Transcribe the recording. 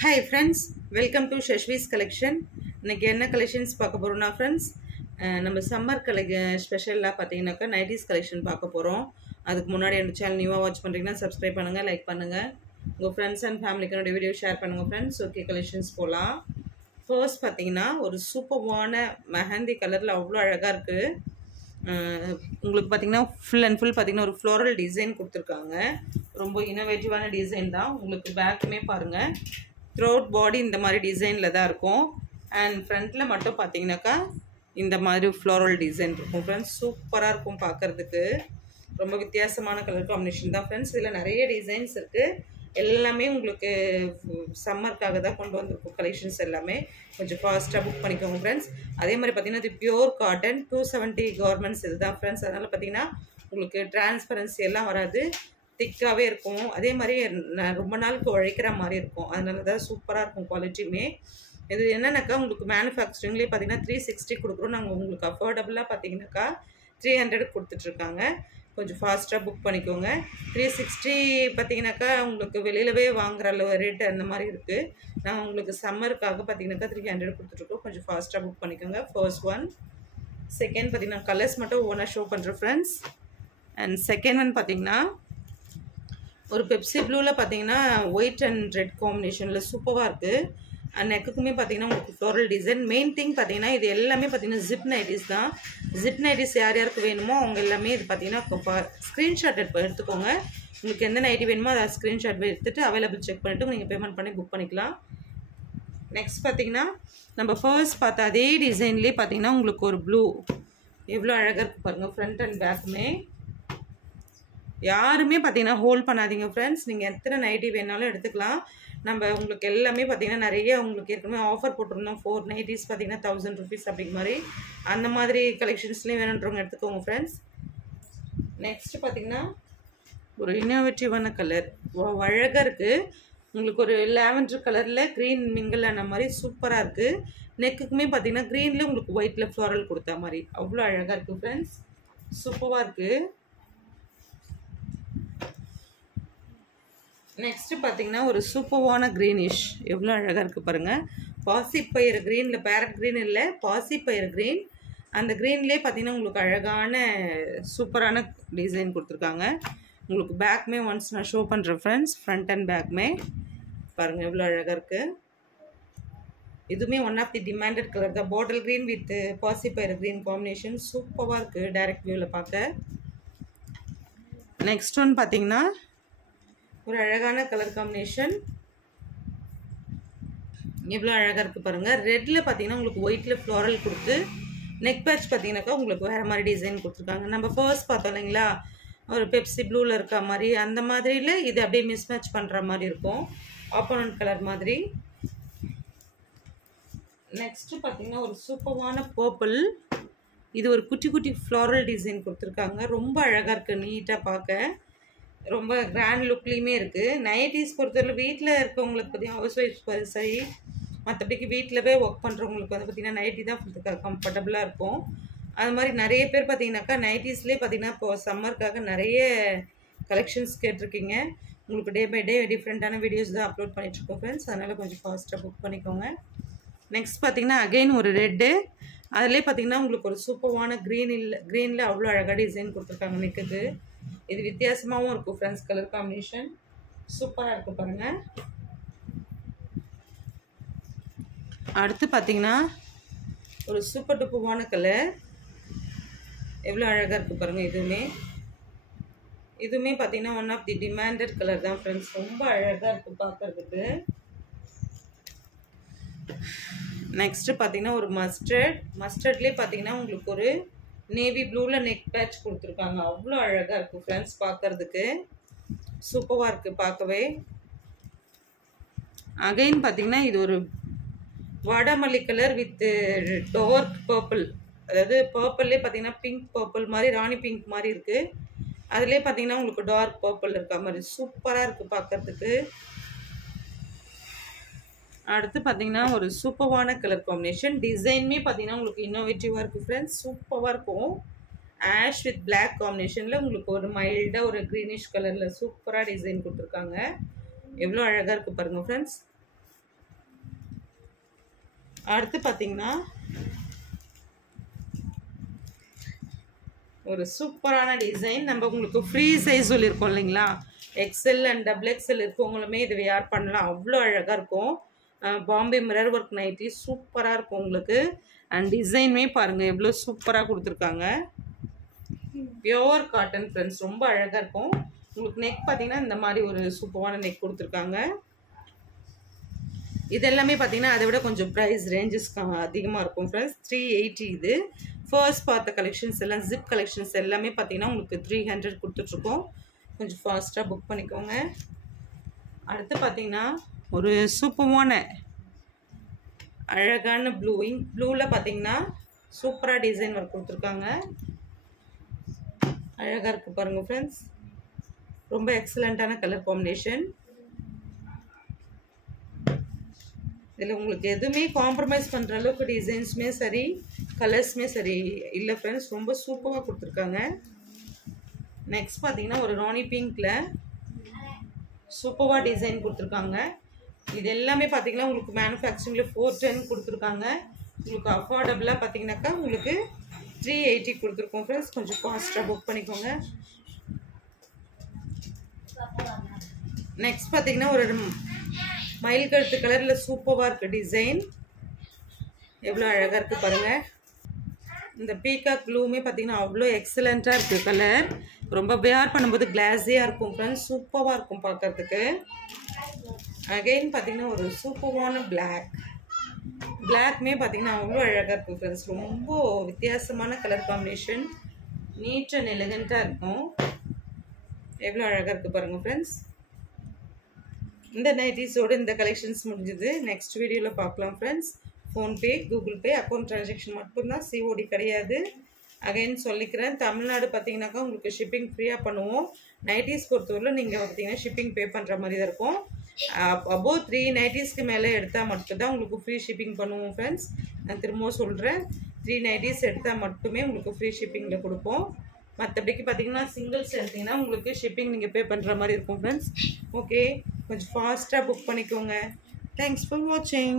Hi friends, welcome to Shashvi's collection. இன்னைக்கு என்ன collections பார்க்க போறோம்னா ஃப்ரெண்ட்ஸ், நம்ம சம்மர் ஸ்பெஷலாக பார்த்தீங்கன்னாக்கா நைட்டிஸ் கலெக்ஷன் பார்க்க போகிறோம். அதுக்கு முன்னாடி என்னோட சேனல் நியூவாக வாட்ச் பண்ணுறீங்கன்னா சப்ஸ்கிரைப் பண்ணுங்கள், லைக் பண்ணுங்கள், உங்கள் ஃப்ரெண்ட்ஸ் அண்ட் ஃபேமிலிக்கு என்னோட வீடியோ ஷேர் பண்ணுங்கள் ஃப்ரெண்ட்ஸ். ஓகே, கலெக்ஷன்ஸ் போகலாம். ஃபர்ஸ்ட் பார்த்தீங்கன்னா ஒரு சூப்பர்வான மெஹந்தி கலரில் அவ்வளோ அழகாக இருக்குது. உங்களுக்கு பார்த்தீங்கன்னா ஃபுல் அண்ட் ஃபுல் பார்த்தீங்கன்னா ஒரு ஃப்ளோரல் டிசைன் கொடுத்துருக்காங்க. ரொம்ப இனோவேட்டிவான டிசைன் தான். உங்களுக்கு பேக்குமே பாருங்கள், த்ரோட் பாடி இந்த மாதிரி டிசைனில் தான் இருக்கும். அண்ட் ஃப்ரண்ட்டில் மட்டும் பார்த்தீங்கன்னாக்கா இந்த மாதிரி ஃப்ளோரல் டிசைன் இருக்கும் ஃப்ரெண்ட்ஸ். சூப்பராக இருக்கும் பார்க்குறதுக்கு. ரொம்ப வித்தியாசமான கலர் காம்பினேஷன் தான் ஃப்ரெண்ட்ஸ். இதில் நிறைய டிசைன்ஸ் இருக்குது. எல்லாமே உங்களுக்கு சம்மருக்காக தான் கொண்டு வந்திருக்கும் கலெக்ஷன்ஸ் எல்லாமே. கொஞ்சம் ஃபாஸ்ட்டாக புக் பண்ணிக்கோங்க ஃப்ரெண்ட்ஸ். அதே மாதிரி பார்த்தீங்கன்னா இது பியூர் காட்டன் 270 கார்மெண்ட்ஸ் இது தான் ஃப்ரெண்ட்ஸ். அதனால் பார்த்தீங்கன்னா உங்களுக்கு டிரான்ஸ்பரன்சி எல்லாம் வராது, திக்காகவே இருக்கும். அதே மாதிரி ரொம்ப நாளுக்கு உழைக்கிற மாதிரி இருக்கும். அதனால தான் சூப்பராக இருக்கும் குவாலிட்டியுமே. இது என்னன்னாக்கா உங்களுக்கு மேனுஃபேக்சரிங்லேயே பார்த்தீங்கன்னா 360 கொடுக்குறோம். நாங்கள் உங்களுக்கு அஃபோர்டபுளாக பார்த்தீங்கன்னாக்கா 300 கொடுத்துட்ருக்காங்க. கொஞ்சம் ஃபாஸ்ட்டாக புக் பண்ணிக்கோங்க. 360 பார்த்தீங்கன்னாக்கா உங்களுக்கு வெளியிலவே வாங்குற அளவு ரேட்டு அந்த மாதிரி இருக்குது. நாங்கள் உங்களுக்கு சம்மருக்காக பார்த்தீங்கன்னாக்கா 300 கொடுத்துட்ருக்கோம். கொஞ்சம் ஃபாஸ்ட்டாக புக் பண்ணிக்கோங்க. First one. செகண்ட் பார்த்தீங்கன்னா கலர்ஸ் மட்டும் ஒவ்வொன்றா ஷோ பண்ணுறேன் ஃப்ரெண்ட்ஸ். அண்ட் செகண்ட் ஒன் பார்த்தீங்கன்னா ஒரு பெப்சி ப்ளூவில் பார்த்தீங்கன்னா ஒயிட் அண்ட் ரெட் காம்பினேஷனில் சூப்பராக இருக்குது. அண்ட் நெக்குக்குமே பார்த்தீங்கன்னா உங்களுக்கு ஃப்ளோரல் டிசைன். மெயின் திங் பார்த்தீங்கன்னா இது எல்லாமே பார்த்தீங்கன்னா ஜிப் நைட்டிஸ் தான். ஜிப் நைட்டிஸ் யார் யாருக்கு வேணுமோ அவங்க எல்லாமே இது பார்த்தீங்கன்னா ஸ்க்ரீன்ஷாட் எடுத்துக்கோங்க. உங்களுக்கு எந்த நைட்டி வேணுமோ அதை ஸ்க்ரீன்ஷாட் எடுத்துகிட்டு அவைலபிள் செக் பண்ணிவிட்டு நீங்கள் பேமெண்ட் பண்ணி புக் பண்ணிக்கலாம். நெக்ஸ்ட் பார்த்தீங்கன்னா நம்ம ஃபர்ஸ்ட் பார்த்த அதே டிசைன்லேயே பார்த்தீங்கன்னா உங்களுக்கு ஒரு ப்ளூ எவ்வளோ அழகாக இருக்குது பாருங்கள். ஃப்ரண்ட் அண்ட் பேக்குமே யாருமே பார்த்தீங்கன்னா ஹோல்ட் பண்ணாதீங்க ஃப்ரெண்ட்ஸ். நீங்கள் எத்தனை நைட்டி வேணாலும் எடுத்துக்கலாம். நம்ம உங்களுக்கு எல்லாமே பார்த்தீங்கன்னா நிறைய உங்களுக்கு ஏற்கனவே ஆஃபர் போட்டிருந்தோம். 4 நைட்டிஸ் பார்த்தீங்கன்னா 1000 rupees அப்படிங்கிற மாதிரி. அந்த மாதிரி கலெக்ஷன்ஸ்லேயும் வேணுன்றவங்க எடுத்துக்கோங்க ஃப்ரெண்ட்ஸ். நெக்ஸ்ட்டு பார்த்தீங்கன்னா ஒரு இன்னோவேட்டிவான கலர் அழகாக இருக்குது. உங்களுக்கு ஒரு லாவெண்டர் கலரில் க்ரீன் மிங்கிள் ஆன மாதிரி சூப்பராக இருக்குது. நெக்குக்குமே பார்த்தீங்கன்னா க்ரீனில் உங்களுக்கு ஒயிட்டில் ஃப்ளோரல் கொடுத்த மாதிரி அவ்வளோ அழகாக இருக்குது ஃப்ரெண்ட்ஸ். சூப்பராக இருக்குது. நெக்ஸ்ட்டு பார்த்தீங்கன்னா ஒரு சூப்பர்வான க்ரீனிஷ் எவ்வளோ அழகாக இருக்குது பாருங்கள். பாசிப்பயிறு க்ரீனில், பேரட் க்ரீன் இல்லை, பாசிப்பயிறு க்ரீன். அந்த க்ரீன்லேயே பார்த்தீங்கன்னா உங்களுக்கு அழகான சூப்பரான டிசைன் கொடுத்துருக்காங்க. உங்களுக்கு பேக்குமே ஒன்ஸ் நான் ஷோ பண்ணுறேன் ஃப்ரெண்ட்ஸ். ஃப்ரண்ட் அண்ட் பேக்குமே பாருங்கள் எவ்வளோ அழகாக இருக்குது. இதுவுமே one of the demanded colour தான். பாட்டில் க்ரீன் வித் பாசிப்பயிறு க்ரீன் காம்பினேஷன் சூப்பராக இருக்குது டைரக்ட் வியூவில் பார்க்க. நெக்ஸ்ட் ஒன் பார்த்தீங்கன்னா ஒரு அழகான கலர் காம்பினேஷன் எவ்வளோ அழகாக இருக்குது பாருங்கள். ரெட்டில் பார்த்தீங்கன்னா உங்களுக்கு ஒயிட்டில் ஃப்ளோரல் கொடுத்து நெக் பேட்ச் பார்த்தீங்கன்னாக்கா உங்களுக்கு வேறு மாதிரி டிசைன் கொடுத்துருக்காங்க. நம்ம ஃபர்ஸ்ட் பார்த்தோம் இல்லைங்களா ஒரு பெப்சி ப்ளூவில் இருக்க மாதிரி, அந்த மாதிரியில் இது அப்படியே மிஸ்மேட்ச் பண்ணுற மாதிரி இருக்கும், ஆப்போனன்ட் கலர் மாதிரி. நெக்ஸ்ட்டு பார்த்தீங்கன்னா ஒரு சூப்பரான பர்பிள். இது ஒரு குட்டி குட்டி ஃப்ளோரல் டிசைன் கொடுத்துருக்காங்க. ரொம்ப அழகாக இருக்குது, நீட்டாக பார்க்க ரொம்ப கிராண்ட் லுக்லேயுமே இருக்குது. நைட்டிஸ் பொறுத்தவரை வீட்டில் இருக்கவங்களுக்கு பார்த்தீங்கன்னா ஹவுஸ் ஒய்ஃப் சரி, மற்றபடிக்கு வீட்டிலவே ஒர்க் பண்ணுறவங்களுக்கு வந்து பார்த்திங்கன்னா நைட்டி தான் கம்ஃபர்டபுளாக இருக்கும். அது மாதிரி நிறைய பேர் பார்த்தீங்கன்னாக்கா நைட்டிஸ்லேயே பார்த்தீங்கன்னா இப்போது சம்மருக்காக நிறைய கலெக்ஷன்ஸ் கேட்டிருக்கீங்க. உங்களுக்கு டே பை டே டிஃப்ரெண்ட்டான வீடியோஸ் தான் அப்லோட் பண்ணிகிட்ருக்கோம் ஃப்ரெண்ட்ஸ். அதனால் கொஞ்சம் ஃபாஸ்ட்டாக புக் பண்ணிக்கோங்க. நெக்ஸ்ட் பார்த்தீங்கன்னா அகெயின் ஒரு ரெட்டு. அதிலே பார்த்தீங்கன்னா உங்களுக்கு ஒரு சூப்பரான க்ரீனில் அவ்வளோ அழகாக டிசைன் கொடுத்துருக்காங்க நெக்குக்கு. இது வித்தியாசமாகவும் இருக்கும் ஃப்ரெண்ட்ஸ். கலர் காம்பினேஷன் சூப்பராக இருக்குது பாருங்கள். அடுத்து பார்த்தீங்கன்னா ஒரு சூப்பர் டூப்பரான கலர் எவ்வளோ அழகாக இருக்குது பாருங்கள். இதுவுமே பார்த்தீங்கன்னா one of the demanded colour தான் ஃப்ரெண்ட்ஸ். ரொம்ப அழகாக இருக்குது பார்க்குறதுக்கு. நெக்ஸ்ட்டு பார்த்தீங்கன்னா ஒரு மஸ்டர்ட்லேயே பார்த்தீங்கன்னா உங்களுக்கு ஒரு நேவி ப்ளூவில் நெக் பேட்ச் கொடுத்துருக்காங்க. அவ்வளோ அழகாக இருக்குது ஃப்ரெண்ட்ஸ் பார்க்குறதுக்கு. சூப்பராக இருக்குது பார்க்கவே. அகைன் பார்த்தீங்கன்னா இது ஒரு வாடாமல்லி கலர் வித் டார்க் பர்பிள். அதாவது பர்பிள்லேயே பார்த்தீங்கன்னா பிங்க் பர்பிள் மாதிரி, ராணி பிங்க் மாதிரி இருக்குது. அதுலேயே பார்த்தீங்கன்னா உங்களுக்கு டார்க் பர்பிள் இருக்க மாதிரி சூப்பராக இருக்குது பார்க்குறதுக்கு. அடுத்து பார்த்தீங்கன்னா ஒரு சூப்பரான கலர் காம்பினேஷன். டிசைனுமே பார்த்தீங்கன்னா உங்களுக்கு இன்னோவேட்டிவாக இருக்குது ஃப்ரெண்ட்ஸ். சூப்பராக இருக்கும். ஆஷ் வித் பிளாக் காம்பினேஷனில் உங்களுக்கு ஒரு மைல்டாக ஒரு க்ரீனிஷ் கலரில் சூப்பராக டிசைன் கொடுத்துருக்காங்க. எவ்வளோ அழகாக இருக்குது பாருங்கள் ஃப்ரெண்ட்ஸ். அடுத்து பார்த்தீங்கன்னா ஒரு சூப்பரான டிசைன். நம்ம உங்களுக்கு ஃப்ரீ சைஸ் சொல்லியிருக்கோம் இல்லைங்களா, XL அண்ட் XXL இருக்கவங்களுமே இது வியர் பண்ணலாம். அவ்வளோ அழகாக இருக்கும். பாம்பே மிரர் ஒர்க் நைட்டி சூப்பராக இருக்கும் உங்களுக்கு. அண்ட் டிசைனுமே பாருங்கள் எவ்வளோ சூப்பராக கொடுத்துருக்காங்க. பியோர் காட்டன் ஃப்ரெண்ட்ஸ், ரொம்ப அழகாக இருக்கும். உங்களுக்கு நெக் பார்த்தீங்கன்னா இந்த மாதிரி ஒரு சூப்பரான நெக் கொடுத்துருக்காங்க. இது எல்லாமே பார்த்தீங்கன்னா அதை விட கொஞ்சம் ப்ரைஸ் ரேஞ்சஸ் அதிகமாக இருக்கும் ஃப்ரெண்ட்ஸ். 380 இது. ஃபர்ஸ்ட் பார்த்த கலெக்ஷன்ஸ் எல்லாம் ஜிப் கலெக்ஷன்ஸ் எல்லாமே பார்த்தீங்கன்னா உங்களுக்கு 300 கொடுத்துட்ருக்கோம். கொஞ்சம் ஃபாஸ்ட்டாக புக் பண்ணிக்கோங்க. அடுத்து பார்த்தீங்கன்னா ஒரு சூப்பரான அழகான ப்ளூவில் பார்த்தீங்கன்னா சூப்பராக டிசைன் ஒர்க் கொடுத்துருக்காங்க. அழகாக இருக்குது பாருங்கள் ஃப்ரெண்ட்ஸ். ரொம்ப எக்ஸலண்ட்டான கலர் காம்பினேஷன். இதில் உங்களுக்கு எதுவுமே காம்ப்ரமைஸ் பண்ணுற அளவுக்கு டிசைன்ஸுமே சரி கலர்ஸுமே சரி இல்லை ஃப்ரெண்ட்ஸ். ரொம்ப சூப்பராக கொடுத்துருக்காங்க. நெக்ஸ்ட் பார்த்தீங்கன்னா ஒரு ராணி பிங்க்கில் சூப்பராக டிசைன் கொடுத்துருக்காங்க. இது எல்லாமே பார்த்தீங்கன்னா உங்களுக்கு மேனுஃபேக்சரிங்கில் 410 கொடுத்துருக்காங்க. உங்களுக்கு அஃபோர்டபுளாக பார்த்தீங்கன்னாக்கா உங்களுக்கு 380 கொடுத்துருக்கோம் ஃப்ரெண்ட்ஸ். கொஞ்சம் ஃபாஸ்ட்டாக புக் பண்ணிக்கோங்க. நெக்ஸ்ட் பார்த்தீங்கன்னா ஒரு மயில் கழுத்து கலரில் சூப்பராக இருக்குது டிசைன். எவ்வளோ அழகாக இருக்குது பாருங்கள். இந்த பீகாக் ப்ளூமே பார்த்தீங்கன்னா அவ்வளோ எக்ஸலண்ட்டாக இருக்குது கலர். ரொம்ப வியர் பண்ணும்போது கிளாஸியாக இருக்கும் ஃப்ரெண்ட்ஸ். சூப்பராக இருக்கும் பார்க்கறதுக்கு. அகெயின் பார்த்தீங்கன்னா ஒரு சூப்பரான பிளாக்மே பார்த்தீங்கன்னா அவ்வளோ அழகாக இருக்கும் ஃப்ரெண்ட்ஸ். ரொம்ப வித்தியாசமான கலர் காம்பினேஷன். நீட் அண்ட் எலிகண்ட்டாக இருக்கும். எவ்வளோ அழகாக இருக்குது பாருங்கள் ஃப்ரெண்ட்ஸ். இந்த நைட்டிஸோடு இந்த கலெக்ஷன்ஸ் முடிஞ்சது. நெக்ஸ்ட் வீடியோவில் பார்க்கலாம் friends. PhonePe, Google Pay, account transaction மட்டும்தான், COD கிடையாது. அகைன் சொல்லிக்கிறேன், தமிழ்நாடு பார்த்தீங்கன்னாக்கா உங்களுக்கு ஷிப்பிங் ஃப்ரீயாக பண்ணுவோம். நைட்டிஸ் பொறுத்தவரையில் நீங்கள் பார்த்தீங்கன்னா ஷிப்பிங் பே பண்ணுற மாதிரி தான் இருக்கும். அபோவ் 3 நைட்டிஸ்க்கு மேலே எடுத்தால் மட்டும்தான் உங்களுக்கு ஃப்ரீ ஷிப்பிங் பண்ணுவோம் ஃப்ரெண்ட்ஸ். நான் திரும்பவும் சொல்கிறேன், 3 நைட்டிஸ் எடுத்தால் மட்டுமே உங்களுக்கு ஃப்ரீ ஷிப்பிங்கில் கொடுப்போம். மற்றபடிக்கு பார்த்தீங்கன்னா சிங்கிள்ஸ் எடுத்திங்கன்னா உங்களுக்கு ஷிப்பிங் நீங்கள் பே பண்ணுற மாதிரி இருக்கும் ஃப்ரெண்ட்ஸ். ஓகே, கொஞ்சம் ஃபாஸ்ட்டாக புக் பண்ணிக்கோங்க. தேங்க்ஸ் ஃபார் வாட்சிங்.